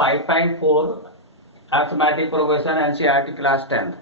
5.4 arithmetic progression NCERT class 10।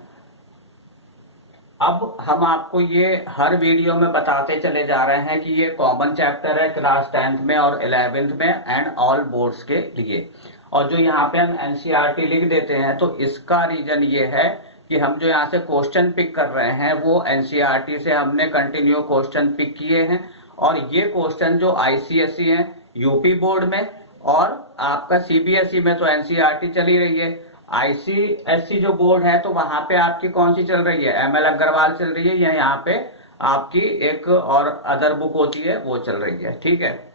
अब हम आपको ये हर वीडियो में बताते चले जा रहे हैं कि ये कॉमन चैप्टर है क्लास 10th में और 11th में एंड ऑल बोर्ड्स के लिए। और जो यहाँ पे हम एनसीईआरटी लिख देते हैं तो इसका रीजन ये है कि हम जो यहाँ से क्वेश्चन पिक कर रहे हैं वो एनसीईआरटी से हमने कंटिन्यू क्वेश्चन पिक किए हैं। और ये क्वेश्चन जो आईसीएसई है यूपी बोर्ड में और आपका सीबीएसई में तो एनसीईआरटी चली रही है। आईसीएसई जो बोर्ड है तो वहां पे आपकी कौन सी चल रही है, एमएल अग्रवाल चल रही है, या यहाँ पे आपकी एक और अदर बुक होती है वो चल रही है। ठीक है,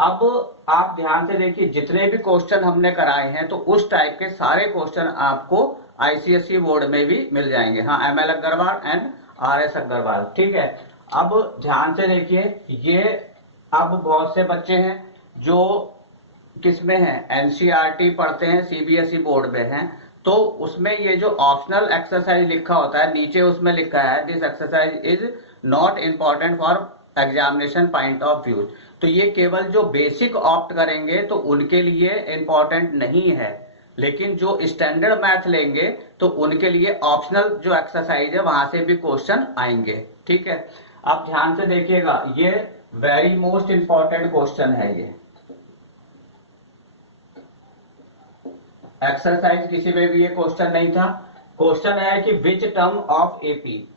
अब आप ध्यान से देखिए जितने भी क्वेश्चन हमने कराए हैं तो उस टाइप के सारे क्वेश्चन आपको आईसीएसई बोर्ड में भी मिल जाएंगे। हाँ, ML Agarwal and RS Agarwal. ठीक है, अब ध्यान से देखिए, ये अब बहुत से बच्चे हैं जो किसमें है, एनसीईआरटी पढ़ते हैं, सीबीएसई बोर्ड में हैं, तो उसमें ये जो ऑप्शनल एक्सरसाइज लिखा होता है नीचे उसमें लिखा है this exercise is not important for examination point of view. तो ये केवल जो बेसिक ऑप्ट करेंगे तो उनके लिए इम्पॉर्टेंट नहीं है, लेकिन जो स्टैंडर्ड मैथ लेंगे तो उनके लिए ऑप्शनल जो एक्सरसाइज है वहां से भी क्वेश्चन आएंगे। ठीक है, आप ध्यान से देखिएगा, ये वेरी मोस्ट इंपॉर्टेंट क्वेश्चन है। ये एक्सरसाइज किसी में भी ये क्वेश्चन नहीं था। क्वेश्चन है कि विच टर्म ऑफ एपी,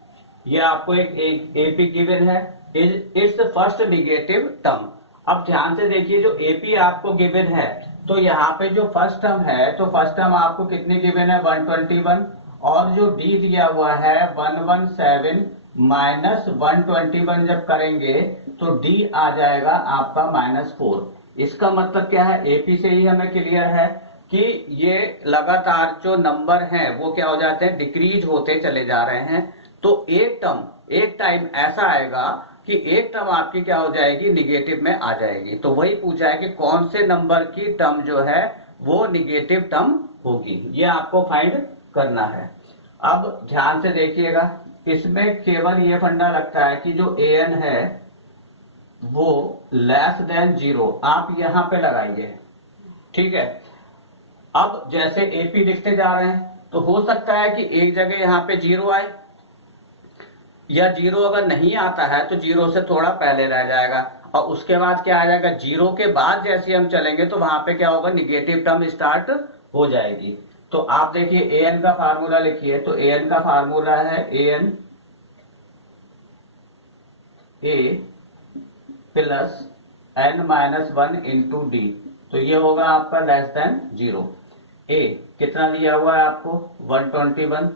ये आपको एक एपी गिवन है, is it's first negative term. अब ध्यान से देखिए, जो एपी आपको गिवन है तो यहाँ पे जो फर्स्ट टर्म है तो फर्स्ट टर्म आपको कितनी गिवन है, 121, और जो डी दिया हुआ है 117 माइनस 121 जब करेंगे तो डी आ जाएगा आपका -4। इसका मतलब क्या है, एपी से ही हमें क्लियर है कि ये लगातार जो नंबर हैं वो क्या हो जाते हैं, डिक्रीज होते चले जा रहे हैं। तो एक टाइम ऐसा आएगा कि एक टर्म आपकी क्या हो जाएगी, निगेटिव में आ जाएगी। तो वही पूछा है कि कौन से नंबर की टर्म जो है वो निगेटिव टर्म होगी, ये आपको फाइंड करना है। अब ध्यान से देखिएगा, इसमें केवल ये फंडा लगता है कि जो an है वो लेस देन 0 आप यहां पे लगाइए। ठीक है, अब जैसे एपी लिखते जा रहे हैं तो हो सकता है कि एक जगह यहाँ पे 0 आए, या 0 अगर नहीं आता है तो 0 से थोड़ा पहले रह जाएगा, और उसके बाद क्या आ जाएगा, 0 के बाद जैसे हम चलेंगे तो वहां पे क्या होगा, निगेटिव टर्म स्टार्ट हो जाएगी। तो आप देखिए an का फार्मूला लिखिए, तो an का फार्मूला है an a plus n-1 into D, तो ये होगा आपका लेस देन 0। a कितना दिया हुआ है आपको, 121,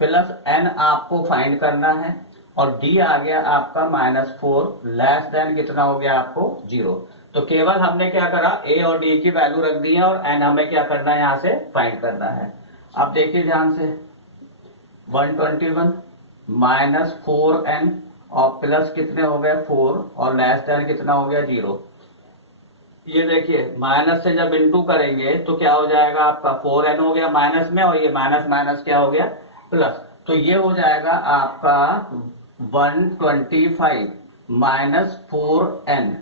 प्लस n आपको फाइंड करना है, और d आ गया आपका -4, लेस देन कितना हो गया आपको 0। तो केवल हमने क्या करा, a और d की वैल्यू रख दी है और n हमें क्या करना है, यहां से फाइंड करना है। अब देखिए ध्यान से, 121 -4n और प्लस कितने हो गए 4, और लेस देन कितना हो गया 0। ये देखिए माइनस से जब इंटू करेंगे तो क्या हो जाएगा आपका, 4n हो गया माइनस में, और ये माइनस माइनस क्या हो गया प्लस, तो ये हो जाएगा आपका 125 -4n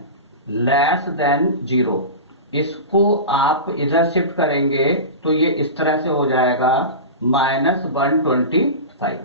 लेस देन 0। इसको आप इधर शिफ्ट करेंगे तो ये इस तरह से हो जाएगा -125।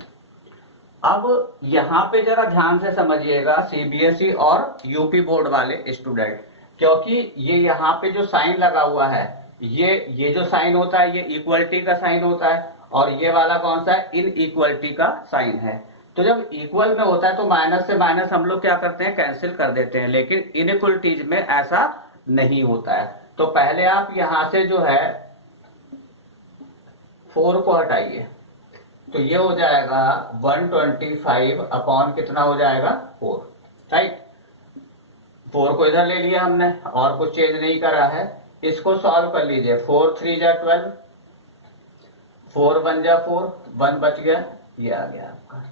अब यहाँ पे जरा ध्यान से समझिएगा सीबीएसई और यूपी बोर्ड वाले स्टूडेंट, क्योंकि ये यहाँ पे जो साइन लगा हुआ है, ये जो साइन होता है ये इक्वलिटी का साइन होता है, और ये वाला कौन सा है, इनइक्वलिटी का साइन है। तो जब इक्वल में होता है तो माइनस से माइनस हम लोग क्या करते हैं, कैंसिल कर देते हैं, लेकिन इनइक्वलिटीज में ऐसा नहीं होता है। तो पहले आप यहां से जो है 4 को हटाइए, तो ये हो जाएगा 125 अपॉन कितना हो जाएगा 4, राइट। 4 को इधर ले लिया हमने और कुछ चेंज नहीं करा है। इसको सॉल्व कर लीजिए, 4 3 जा 12, 4 1 जा 4, 1 बच गया, ये आ गया आपका।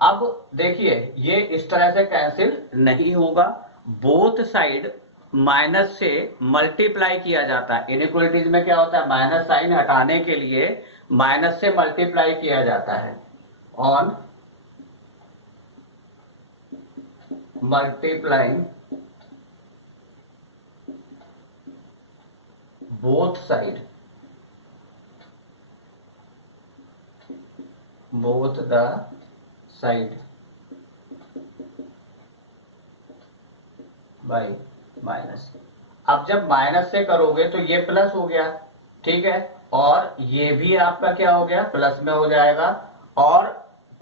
अब देखिए ये इस तरह से कैंसिल नहीं होगा, बोथ साइड माइनस से मल्टीप्लाई किया जाता है। इनइक्वलिटीज में क्या होता है, माइनस साइन हटाने के लिए माइनस से मल्टीप्लाई किया जाता है, on multiplying both side, both the side by minus. अब जब माइनस से करोगे तो ये प्लस हो गया, ठीक है, और ये भी आपका क्या हो गया, प्लस में हो जाएगा। और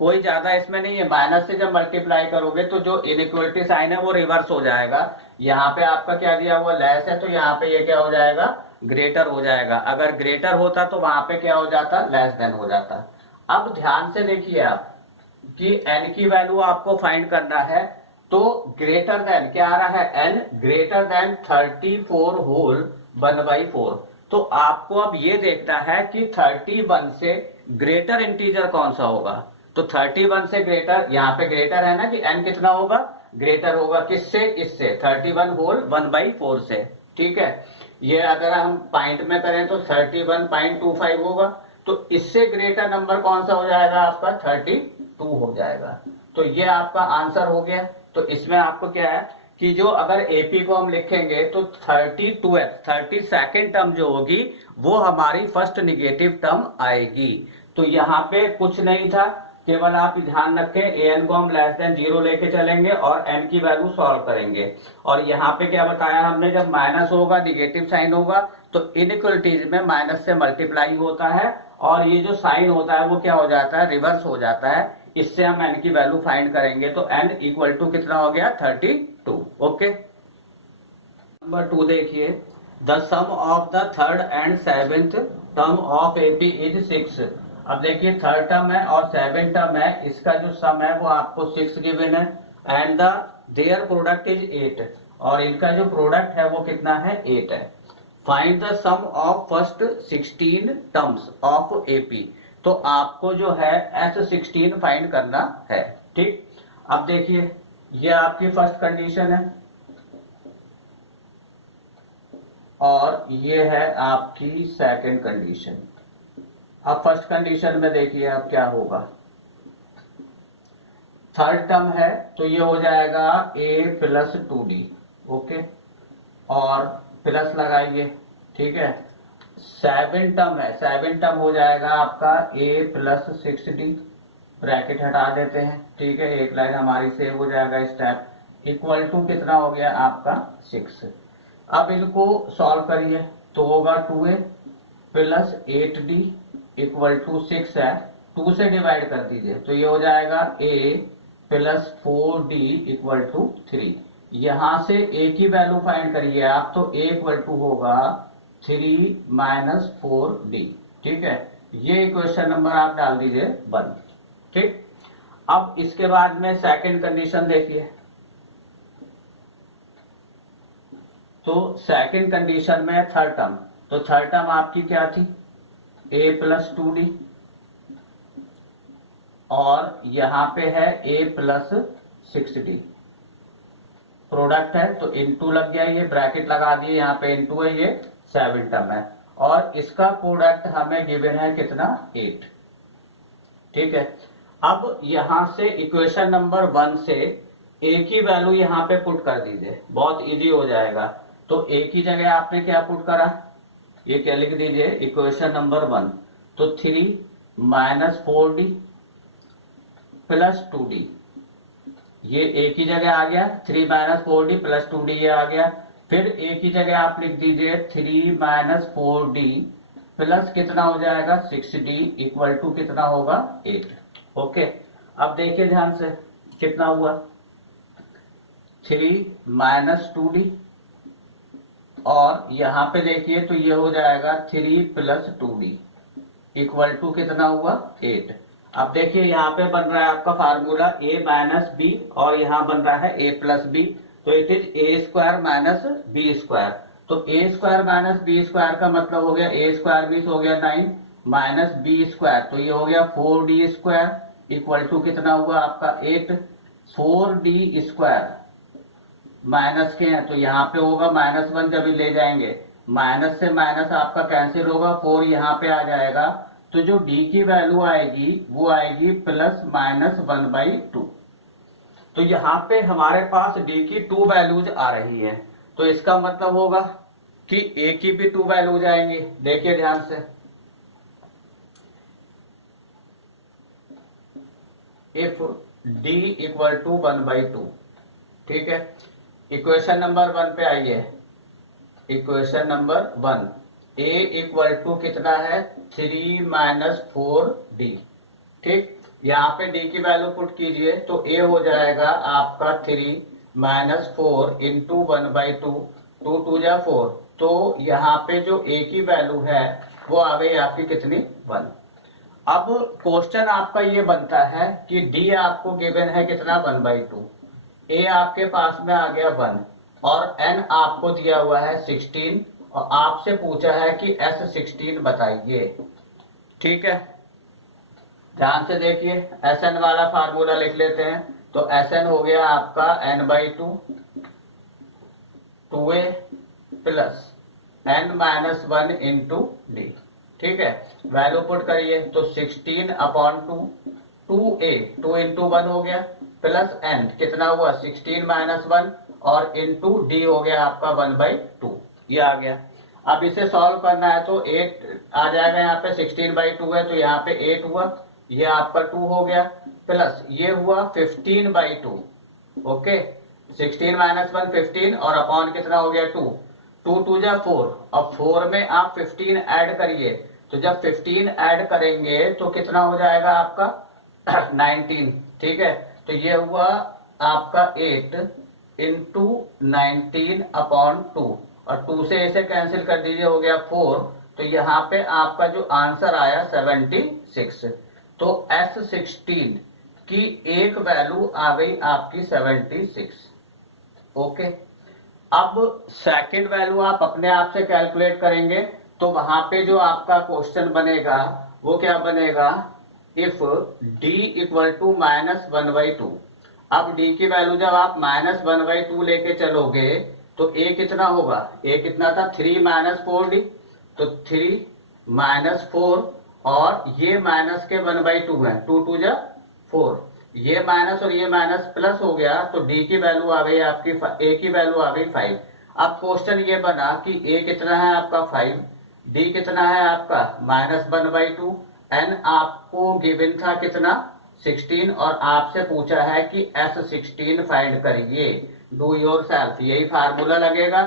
कोई ज्यादा इसमें नहीं है, माइनस से जब मल्टीप्लाई करोगे तो जो इनइक्वलिटी साइन है वो रिवर्स हो जाएगा। यहाँ पे आपका क्या दिया हुआ, लेस है, तो यहाँ पे ये क्या हो जाएगा, ग्रेटर हो जाएगा। अगर ग्रेटर होता तो वहां पे क्या हो जाता, लेस देन हो जाता। अब ध्यान से देखिए आप कि n की वैल्यू आपको फाइंड करना है, तो ग्रेटर देन क्या आ रहा है, n ग्रेटर देन 34 होल 1/4। तो आपको अब ये देखना है कि 31 से ग्रेटर इंटीजर कौन सा होगा। तो 31 से ग्रेटर, यहाँ पे ग्रेटर है ना कि n कितना होगा, ग्रेटर होगा किससे, इससे 31 होल 1/4 से, ठीक है। ये अगर हम पॉइंट में करें तो 31.25 होगा। तो इससे ग्रेटर नंबर कौन सा हो जाएगा आपका, 32 हो जाएगा। तो ये आपका आंसर हो गया। तो इसमें आपको क्या है कि जो अगर एपी को हम लिखेंगे तो 32 टर्म जो होगी वो हमारी फर्स्ट निगेटिव टर्म आएगी। तो यहाँ पे कुछ नहीं था, केवल आप ध्यान रखें an को हम लेस देन 0 लेके चलेंगे और n की वैल्यू सॉल्व करेंगे। और यहाँ पे क्या बताया हमने, जब माइनस होगा, निगेटिव साइन होगा, तो इनइक्वलिटीज में माइनस से मल्टीप्लाई होता है और ये जो साइन होता है वो क्या हो जाता है, रिवर्स हो जाता है। इससे हम n की वैल्यू फाइंड करेंगे तो n इक्वल टू कितना हो गया, 32। ओके, नंबर 2 देखिए, the sum of the third and seventh term of AP is 6। अब देखिए थर्ड टर्म है और सेवेंथ टर्म है, इसका जो सम है वो आपको 6 गिवन है and the their product is 8, और इनका जो प्रोडक्ट है वो कितना है, 8 है। Find the sum of first 16 terms of AP. तो आपको जो है S16 फाइंड करना है, ठीक। अब देखिए ये आपकी फर्स्ट कंडीशन है और ये है आपकी सेकंड कंडीशन। अब फर्स्ट कंडीशन में देखिए अब क्या होगा, थर्ड टर्म है तो ये हो जाएगा a + 2d, ओके, और प्लस लगाइए, ठीक है। सेवन टर्म है, सेवन टर्म हो जाएगा आपका a + 6d, ब्रैकेट हटा देते हैं, ठीक है, एक लाइन हमारी सेव हो जाएगा स्टेप, इक्वल टू कितना हो गया आपका 6। अब इनको सॉल्व करिए तो होगा 2a + 8d इक्वल टू 6 है, 2 से डिवाइड कर दीजिए तो ये हो जाएगा a + 4d इक्वल टू 3। यहां से a की वैल्यू फाइंड करिए आप, तो a इक्वल टू होगा 3 - 4d, ठीक है। ये इक्वेशन नंबर आप डाल दीजिए 1, ठीक। अब इसके बाद में सेकंड कंडीशन देखिए, तो सेकंड कंडीशन में थर्ड टर्म, तो थर्ड टर्म आपकी क्या थी, a + 2d, और यहां पे है a + 6d, प्रोडक्ट है तो इनटू लग गया, ये ब्रैकेट लगा दिए, यहाँ पे इनटू है, ये सेवन टर्म है, और इसका प्रोडक्ट हमें गिवन है कितना, 8, ठीक है। अब यहां से इक्वेशन नंबर 1 से a की वैल्यू यहाँ पे पुट कर दीजिए, बहुत इजी हो जाएगा। तो a की जगह आपने क्या पुट करा, ये क्या लिख दीजिए, इक्वेशन नंबर 1, तो 3 - 4d + 2d, ये a की जगह आ गया, 3 - 4d + 2d ये आ गया। फिर a की जगह आप लिख दीजिए 3 - 4d प्लस कितना हो जाएगा 6d इक्वल टू कितना होगा 8, ओके। अब देखिए ध्यान से कितना हुआ, 3 - 2d, और यहाँ पे देखिए तो ये हो जाएगा 3 + 2d इक्वल टू कितना हुआ 8। अब देखिए यहाँ पे बन रहा है आपका फार्मूला a - b और यहाँ बन रहा है a + b, तो इट इज a² - b²। तो a² - b² का मतलब हो गया a² मीन्स हो गया 9 माइनस b², तो ये हो गया 4d² इक्वल टू कितना हुआ आपका 8। 4d² माइनस के हैं तो यहाँ पे होगा -1, जब ले जाएंगे माइनस से माइनस आपका कैंसिल होगा, 4 यहाँ पे आ जाएगा, तो जो d की वैल्यू आएगी वो आएगी +-1/2। तो यहाँ पे हमारे पास d की 2 वैल्यूज आ रही है, तो इसका मतलब होगा कि ए की भी 2 वैल्यू जाएंगी। देखिए ध्यान से, इफ डी इक्वल टू 1/2, ठीक है। इक्वेशन नंबर 1 पे आइए। Equation number 1, A equal to कितना है 3 - 4d, ठीक। यहाँ पे डी की वैल्यू पुट कीजिए तो ए हो जाएगा आपका 3 - 4 इंटू 1/2, 2 2 जा 4। तो यहाँ पे जो ए की वैल्यू है वो आ गई आपकी कितनी 1। अब क्वेश्चन आपका ये बनता है कि डी आपको गिवन है कितना 1/2, ए आपके पास में आ गया 1 और एन आपको दिया हुआ है 16 और आपसे पूछा है कि S16 बताइए, ठीक है। ध्यान से देखिए, Sn वाला फार्मूला लिख लेते हैं। तो Sn हो गया आपका n/2 2a plus n-1 into D, ठीक है। वैल्यू पुट करिए तो 16/2, 2a 2 इंटू 1 हो गया प्लस n कितना हुआ 16 - 1 और इंटू डी हो गया आपका 1/2, ये आ गया। अब इसे सॉल्व करना है तो 8 आ जाएगा, यहाँ पे 16/2 है तो यहाँ पे 8 हुआ, ये आपका 2 हो गया प्लस ये हुआ 15/2, ओके। 16 - 1 15 और अपॉन कितना हो गया 2, 2 2 जा 4 और 4 में आप 15 ऐड करिए। तो जब 15 ऐड करेंगे तो कितना हो जाएगा आपका 19, ठीक है। तो ये हुआ आपका 8 इंटू 19/2 और 2 से इसे कैंसिल कर दीजिए, हो गया 4। तो यहाँ पे आपका जो आंसर आया 76। तो S16 की एक वैल्यू आ गई आपकी 76, ओके। अब सेकंड वैल्यू आप अपने आप से कैलकुलेट करेंगे तो वहां पे जो आपका क्वेश्चन बनेगा वो क्या बनेगा, इफ d इक्वल टू -1/2। अब d की वैल्यू जब आप -1/2 लेके चलोगे तो a कितना होगा, a कितना था 3 - 4d, तो 3 - 4 और ये माइनस के 1/2 है, 2 2 जा 4, ये माइनस और ये माइनस प्लस हो गया तो डी की वैल्यू आ गई आपकी, ए की वैल्यू आ गई 5। अब क्वेश्चन ये बना कि ए कितना है आपका 5, डी कितना है आपका -1/2, एन आपको गिवन था कितना 16 और आपसे पूछा है कि S16 फाइंड करिए। डू योर सेल्फ, यही फार्मूला लगेगा।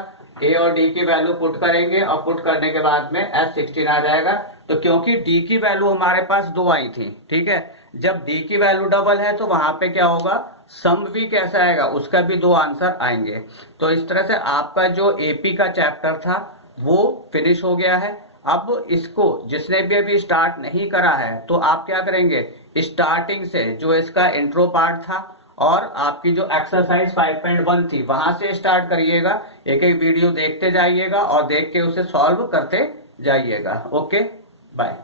ए और डी की वैल्यू पुट करेंगे और पुट करने के बाद में S16 आ जाएगा। तो क्योंकि डी की वैल्यू हमारे पास 2 आई थी, ठीक है, जब डी की वैल्यू डबल है तो वहां पे क्या होगा, सम भी कैसा आएगा, उसका भी 2 आंसर आएंगे। तो इस तरह से आपका जो एपी का चैप्टर था वो फिनिश हो गया है। अब इसको जिसने भी अभी स्टार्ट नहीं करा है तो आप क्या करेंगे, स्टार्टिंग से जो इसका इंट्रो पार्ट था और आपकी जो एक्सरसाइज 5.1 थी वहां से स्टार्ट करिएगा, एक एक वीडियो देखते जाइएगा और देख के उसे सॉल्व करते जाइएगा। Okay, bye.